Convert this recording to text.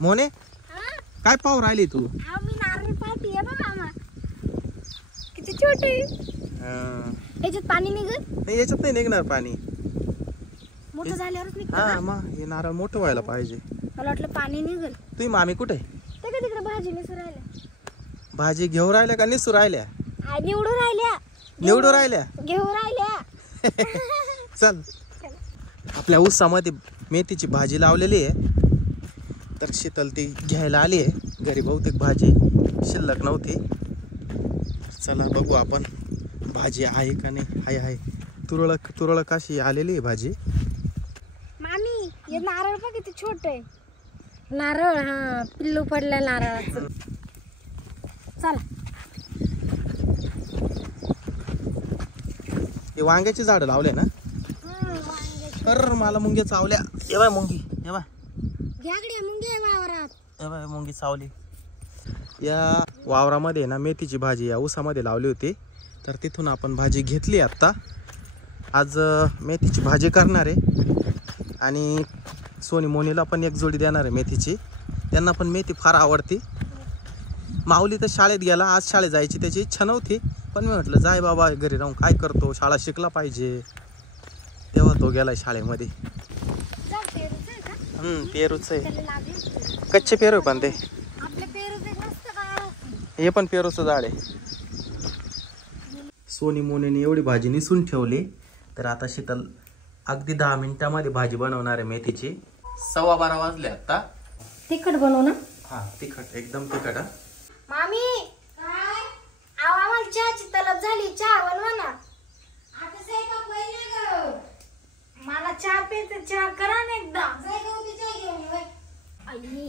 मोने काय पाहू राहिली तू? मी नारळ पाहते बघ मामा, किती छोटे. याच्यात पाणी निघत नाही, याच्यात नाही निघणार पाणी. मोठं झाल्यावरच निघतं हा ना? मग हे नारळ मोठं व्हायला पाहिजे. मला वाटलं पाणी निघल. तुझी मामी कुठे? ते का तिकडे भाजी निसू राहिल्या. भाजी घेऊ राहिल्या का निसू राहिल्या? निवडू राहिल्या. निवडू राहिल्या. घेऊ राहिल्या. चल, आपल्या ऊसामध्ये मेथीची भाजी लावलेली आहे, तर शीतल ती घ्यायला आली आहे. घरी बहुतेक भाजी शिल्लक नव्हती. चला बघू आपण भाजी आहे का नाही. आहे. तुरळक अशी आलेली आहे भाजी. मामी हे नारळ पण किती छोट आहे. नारळ, हा पिल्लू पडलाय नारळाचं. चल, हे वांग्याची झाडं लावले ना? तर मला मुंगी चावल्या. ये बाय मुंगी, ये बाय. घ्याकडे मुंगे वावरात. ये बाय मुंगी चावली. या वावरामध्ये ना मेथीची भाजी या ऊसामध्ये लावली होती, तर तिथून आपण भाजी घेतली आत्ता. आज मेथीची भाजी करणार आहे आणि सोनी मोनीला पण एक जोडी देणार आहे मेथीची. त्यांना पण मेथी फार आवडती. माऊली तर शाळेत गेला, आज शाळेत जायची त्याची इच्छा नव्हती, पण मी म्हटलं जाय बाबा, घरी राहून काय करतो, शाळा शिकला पाहिजे. तेव्हा तो गेलाय शाळेमध्ये. पेरूच आहे, कच्चे पेरू पण ते. हे पण पेरूचं झाड आहे. सोनी मोनीने एवढी भाजी निसून ठेवली, तर आता शीतल अगदी 10 मिनिटामध्ये भाजी बनवणार आहे मेथीची. 12:15 वाजले आता. तिखट बनव ना. हा तिखट, एकदम तिखट. हा मामी आम्हाला चहाची तलब झाली, चहा बनवा ना. मला चहा प्यायचं, चहा करा ना एकदा. आई